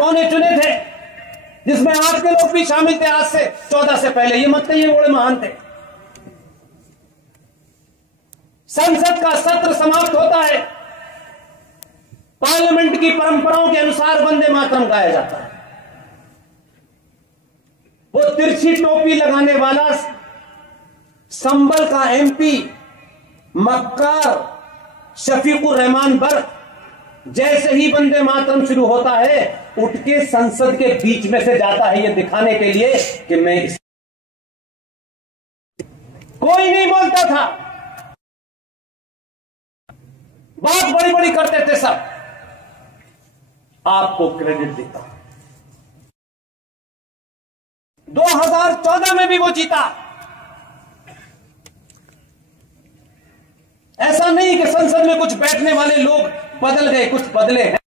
पौने चुने थे, जिसमें आपके लोग भी शामिल थे आज से 14 से पहले। ये मत कहिए बड़े महान थे। संसद का सत्र समाप्त होता है, पार्लियामेंट की परंपराओं के अनुसार वंदे मातरम गाया जाता है। वो तिरछी टोपी लगाने वाला संभल का एमपी मक्कार शफीकुर रहमान बर्क जैसे ही वंदे मातरम शुरू होता है, उठ के संसद के बीच में से जाता है, ये दिखाने के लिए कि मैं कोई नहीं बोलता था, बात बड़ी बड़ी करते थे सब। आपको क्रेडिट देता। 2014 में भी वो जीता। ऐसा नहीं कि संसद में कुछ बैठने वाले लोग बदल गए, कुछ बदले हैं।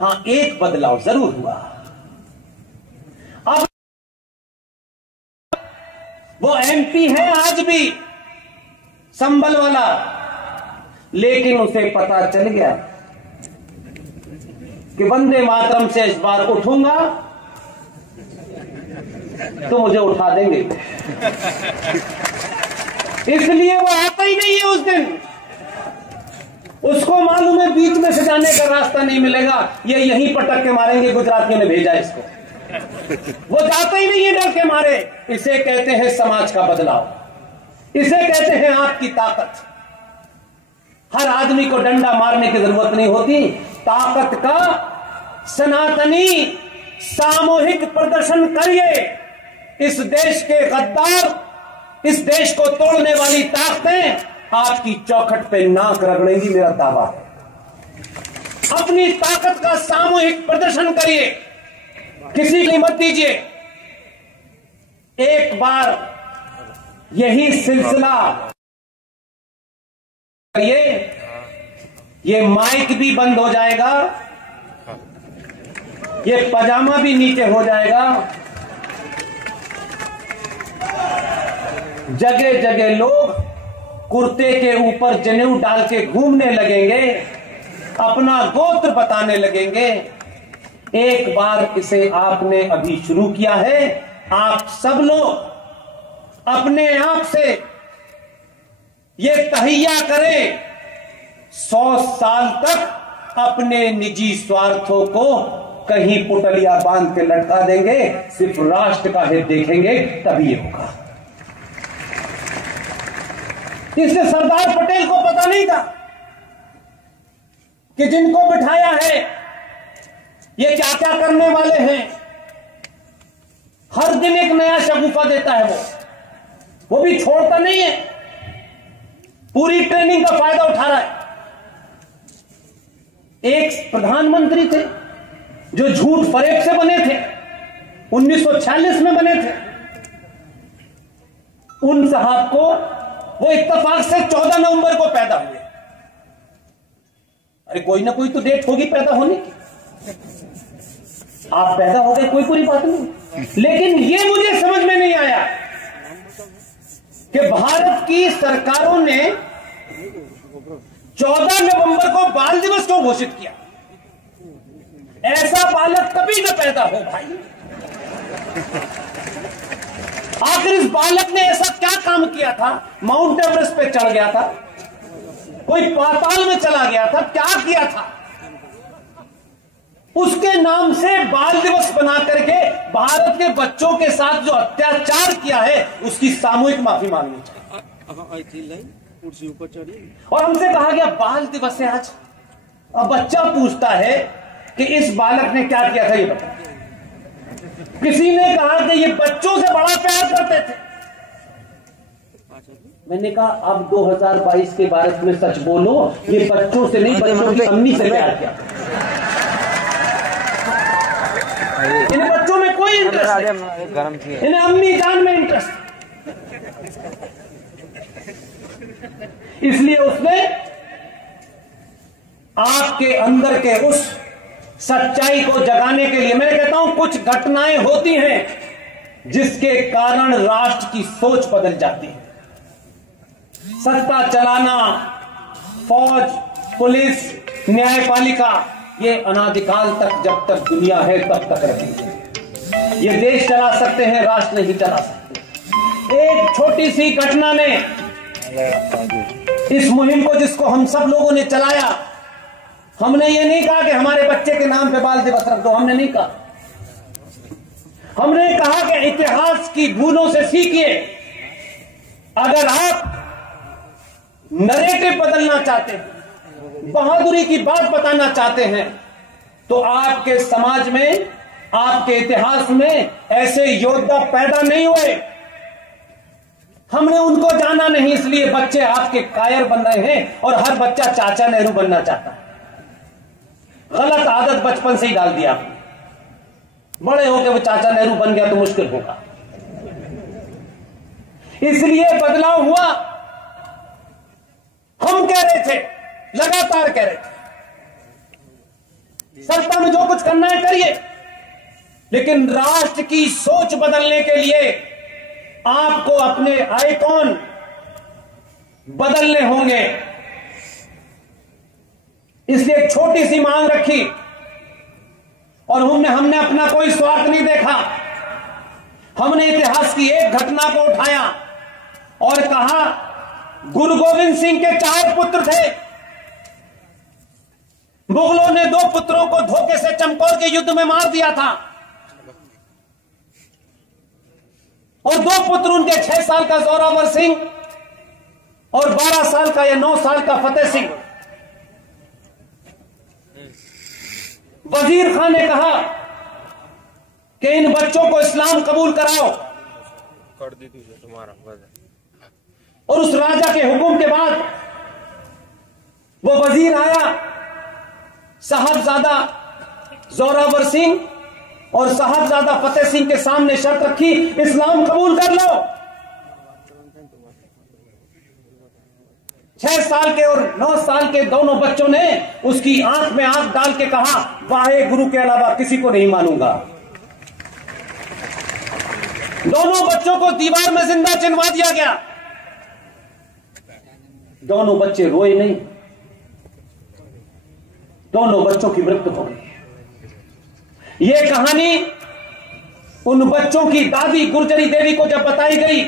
हां, एक बदलाव जरूर हुआ। अब वो एमपी है आज भी संभल वाला, लेकिन उसे पता चल गया कि वंदे मातरम से इस बार उठूंगा तो मुझे उठा देंगे, इसलिए वो आता ही नहीं है उस दिन। उसको मालूम है बीच में से जाने का रास्ता नहीं मिलेगा, ये यहीं पटक के मारेंगे, गुजरातियों ने भेजा इसको। वो जाता ही नहीं है डर के मारे। इसे कहते हैं समाज का बदलाव, इसे कहते हैं आपकी ताकत। हर आदमी को डंडा मारने की जरूरत नहीं होती। ताकत का सनातनी सामूहिक प्रदर्शन करिए। इस देश के गद्दार, इस देश को तोड़ने वाली ताकतें आपकी चौखट पे नाक रगड़ेंगी, मेरा दावा है। अपनी ताकत का सामूहिक प्रदर्शन करिए, किसी की मत दीजिए। एक बार यही सिलसिला करिए, ये माइक भी बंद हो जाएगा, ये पजामा भी नीचे हो जाएगा। जगह जगह लोग कुर्ते के ऊपर जनेऊ डाल के घूमने लगेंगे, अपना गोत्र बताने लगेंगे। एक बार इसे आपने अभी शुरू किया है, आप सब लोग अपने आप से ये तहैया करें, 100 साल तक अपने निजी स्वार्थों को कहीं पुटलिया बांध के लटका देंगे, सिर्फ राष्ट्र का हित देखेंगे, तभी ये होगा। इससे सरदार पटेल को पता नहीं था कि जिनको बिठाया है ये क्या क्या करने वाले हैं। हर दिन एक नया शगुफा देता है वो भी छोड़ता नहीं है, पूरी ट्रेनिंग का फायदा उठा रहा है। एक प्रधानमंत्री थे जो झूठ फरेब से बने थे, 1946 में बने थे। उन साहब को वो इत्तेफाक से 14 नवंबर को पैदा हुए। अरे कोई ना कोई तो डेट होगी पैदा होने की, आप पैदा हो गए कोई पूरी बात नहीं। लेकिन ये मुझे समझ में नहीं आया कि भारत की सरकारों ने 14 नवंबर को बाल दिवस क्यों घोषित किया। ऐसा बालक कभी न पैदा हो भाई। आखिर इस बालक ने ऐसा क्या काम किया था? माउंट एवरेस्ट पे चढ़ गया था, कोई पाताल में चला गया था, क्या किया था? उसके नाम से बाल दिवस बना करके भारत के बच्चों के साथ जो अत्याचार किया है उसकी सामूहिक माफी मांगनी चाहिए। और हमसे कहा गया बाल दिवस है आज। अब बच्चा पूछता है कि इस बालक ने क्या किया था ये बता। किसी ने कहा कि ये बच्चों से बड़ा प्यार करते थे। मैंने कहा अब 2022 के भारत में सच बोलो, ये बच्चों से नहीं बच्चों की अम्मी से प्यार किया। इन्हें बच्चों में कोई इंटरेस्ट नहीं, इन्हें अम्मी जान में इंटरेस्ट। इसलिए उसने आपके अंदर के उस सच्चाई को जगाने के लिए, मैं कहता हूं कुछ घटनाएं होती हैं जिसके कारण राष्ट्र की सोच बदल जाती है। सत्ता चलाना, फौज, पुलिस, न्यायपालिका, ये अनादिकाल तक, जब तक दुनिया है तब तक रहेंगे। ये देश चला सकते हैं, राष्ट्र नहीं चला सकते। एक छोटी सी घटना ने इस मुहिम को, जिसको हम सब लोगों ने चलाया, हमने ये नहीं कहा कि हमारे बच्चे के नाम पे बाल दिवस रख दो, हमने नहीं कहा। हमने कहा कि इतिहास की भूलों से सीखिए। अगर आप नरेटिव बदलना चाहते हैं, बहादुरी की बात बताना चाहते हैं, तो आपके समाज में, आपके इतिहास में ऐसे योद्धा पैदा नहीं हुए। हमने उनको जाना नहीं, इसलिए बच्चे आपके कायर बन रहे हैं और हर बच्चा चाचा नेहरू बनना चाहता है। गलत आदत बचपन से ही डाल दिया आपने। बड़े होकर वो चाचा नेहरू बन गया तो मुश्किल होगा। इसलिए बदलाव हुआ। हम कह रहे थे, लगातार कह रहे थे, सत्ता में जो कुछ करना है करिए, लेकिन राष्ट्र की सोच बदलने के लिए आपको अपने आइकॉन बदलने होंगे। इसलिए एक छोटी सी मांग रखी और हमने अपना कोई स्वार्थ नहीं देखा। हमने इतिहास की एक घटना को उठाया और कहा, गुरु गोविंद सिंह के 4 पुत्र थे। मुगलों ने 2 पुत्रों को धोखे से चमकौर के युद्ध में मार दिया था और 2 पुत्र उनके 6 साल का जोरावर सिंह और 12 साल का या 9 साल का फतेह सिंह। वजीर खान ने कहा कि इन बच्चों को इस्लाम कबूल कराओ। कर दी तुम्हारा। और उस राजा के हुक्म के बाद वो वजीर आया, साहबजादा जोरावर सिंह और साहबजादा फतेह सिंह के सामने शर्त रखी, इस्लाम कबूल कर लो। 6 साल के और 9 साल के दोनों बच्चों ने उसकी आंख में आंख डाल के कहा, वाहे गुरु के अलावा किसी को नहीं मानूंगा। दोनों बच्चों को दीवार में जिंदा चिनवा दिया गया। दोनों बच्चे रोए नहीं, दोनों बच्चों की मृत्यु हो गई। यह कहानी उन बच्चों की दादी गुर्जरी देवी को जब बताई गई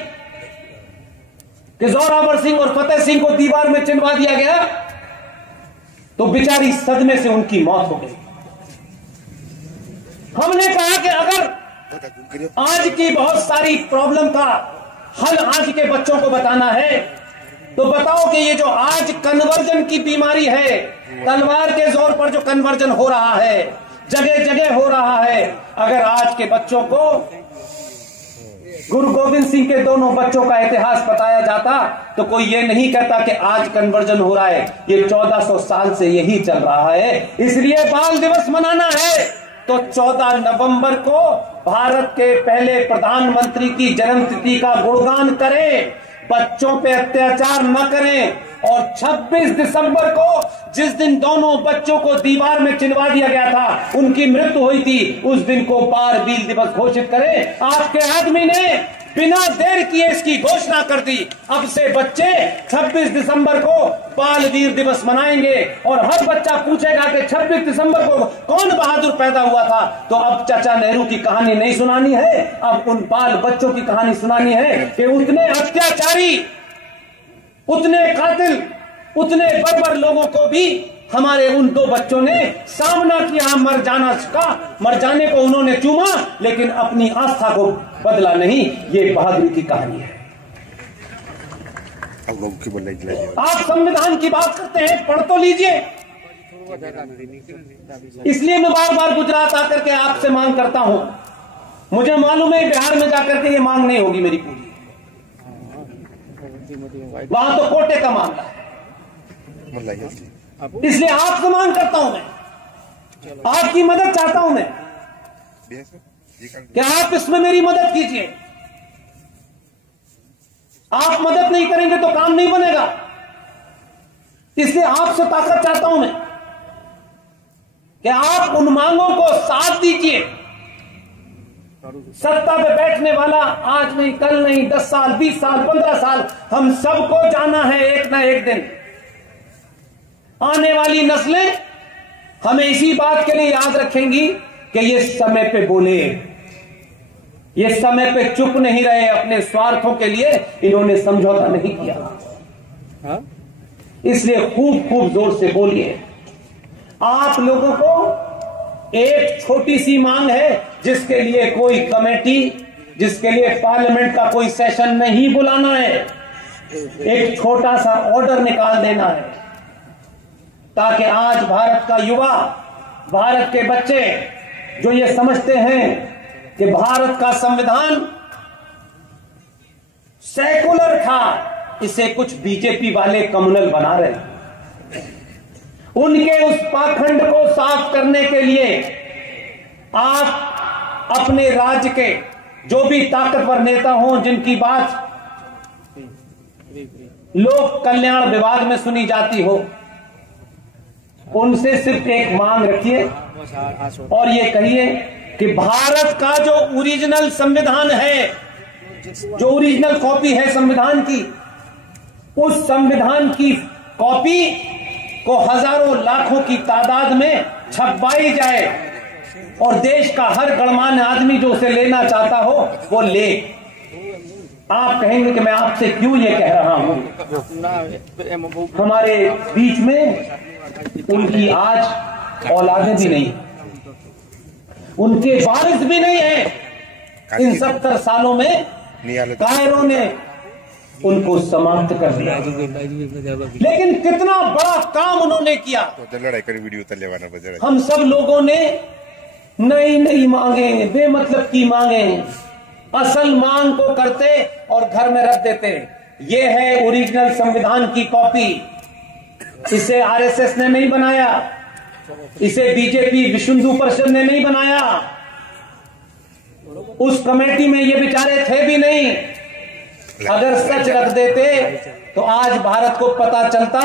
कि जोरावर सिंह और फतेह सिंह को दीवार में चिनवा दिया गया, तो बेचारी सदमे से उनकी मौत हो गई। हमने कहा कि अगर आज की बहुत सारी प्रॉब्लम का हल आज के बच्चों को बताना है, तो बताओ कि ये जो आज कन्वर्जन की बीमारी है, तलवार के जोर पर जो कन्वर्जन हो रहा है, जगह जगह हो रहा है, अगर आज के बच्चों को गुरु गोविंद सिंह के दोनों बच्चों का इतिहास बताया जाता तो कोई ये नहीं कहता कि आज कन्वर्जन हो रहा है। ये 1400 साल से यही चल रहा है। इसलिए बाल दिवस मनाना है तो 14 नवंबर को भारत के पहले प्रधानमंत्री की जन्मतिथि का गुणगान करें, बच्चों पे अत्याचार न करें। और 26 दिसंबर को जिस दिन दोनों बच्चों को दीवार में चिनवा दिया गया था, उनकी मृत्यु हुई थी, उस दिन को बाल वीर दिवस घोषित करें। आपके आदमी ने बिना देर किए इसकी घोषणा कर दी। अब से बच्चे 26 दिसंबर को बाल वीर दिवस मनाएंगे और हर बच्चा पूछेगा कि 26 दिसंबर को कौन बहादुर पैदा हुआ था। तो अब चाचा नेहरू की कहानी नहीं सुनानी है, अब उन बाल बच्चों की कहानी सुनानी है कि उतने अत्याचारी, उतने कातिल, उतने बर्बर लोगों को भी हमारे उन 2 बच्चों ने सामना किया। मर जाने को उन्होंने चूमा, लेकिन अपनी आस्था को बदला नहीं। ये बहादुरी की कहानी है। आप संविधान की बात करते हैं, पढ़ तो लीजिए। इसलिए मैं बार बार गुजरात आकर के आपसे मांग करता हूं। मुझे मालूम है बिहार में जाकर के ये मांग नहीं होगी मेरी पूरी, वहां तो कोटे का मामला है। इसलिए आपसे मांग करता हूं, मैं आपकी मदद चाहता हूं मैं कि आप इसमें मेरी मदद कीजिए। आप मदद नहीं करेंगे तो काम नहीं बनेगा। इसलिए आपसे ताकत चाहता हूं मैं कि आप उन मांगों को साथ दीजिए। सत्ता पे बैठने वाला आज नहीं, कल नहीं, 10 साल, 20 साल, 15 साल, हम सबको जाना है एक ना एक दिन। आने वाली नस्लें हमें इसी बात के लिए याद रखेंगी कि ये समय पे बोले, ये समय पे चुप नहीं रहे, अपने स्वार्थों के लिए इन्होंने समझौता नहीं किया। इसलिए खूब खूब जोर से बोलिए। आप लोगों को एक छोटी सी मांग है, जिसके लिए कोई कमेटी, जिसके लिए पार्लियामेंट का कोई सेशन नहीं बुलाना है, एक छोटा सा ऑर्डर निकाल देना है, ताकि आज भारत का युवा, भारत के बच्चे जो ये समझते हैं कि भारत का संविधान सेकुलर था, इसे कुछ बीजेपी वाले कम्युनल बना रहे हैं, उनके उस पाखंड को साफ करने के लिए आप अपने राज्य के जो भी ताकतवर नेता हों, जिनकी बात लोक कल्याण विभाग में सुनी जाती हो, उनसे सिर्फ एक मांग रखिए और ये कहिए कि भारत का जो ओरिजिनल संविधान है, जो ओरिजिनल कॉपी है संविधान की, उस संविधान की कॉपी को हजारों लाखों की तादाद में छपवाई जाए और देश का हर गणमान्य आदमी जो उसे लेना चाहता हो वो ले। आप कहेंगे कि मैं आपसे क्यों ये कह रहा हूं? हमारे बीच में उनकी आज औलादें भी नहीं, उनके वारिस भी नहीं है। इन 70 सालों में कायरों ने उनको समाप्त कर दिया, लेकिन कितना बड़ा काम उन्होंने किया। हम सब लोगों ने नई मांगे, बेमतलब की मांगे, असल मांग को करते और घर में रख देते। ये है ओरिजिनल संविधान की कॉपी। इसे आरएसएस ने नहीं बनाया, इसे बीजेपी विश्व हिंदू परिषद ने नहीं बनाया, उस कमेटी में ये बेचारे थे भी नहीं। अगर सच रख देते तो आज भारत को पता चलता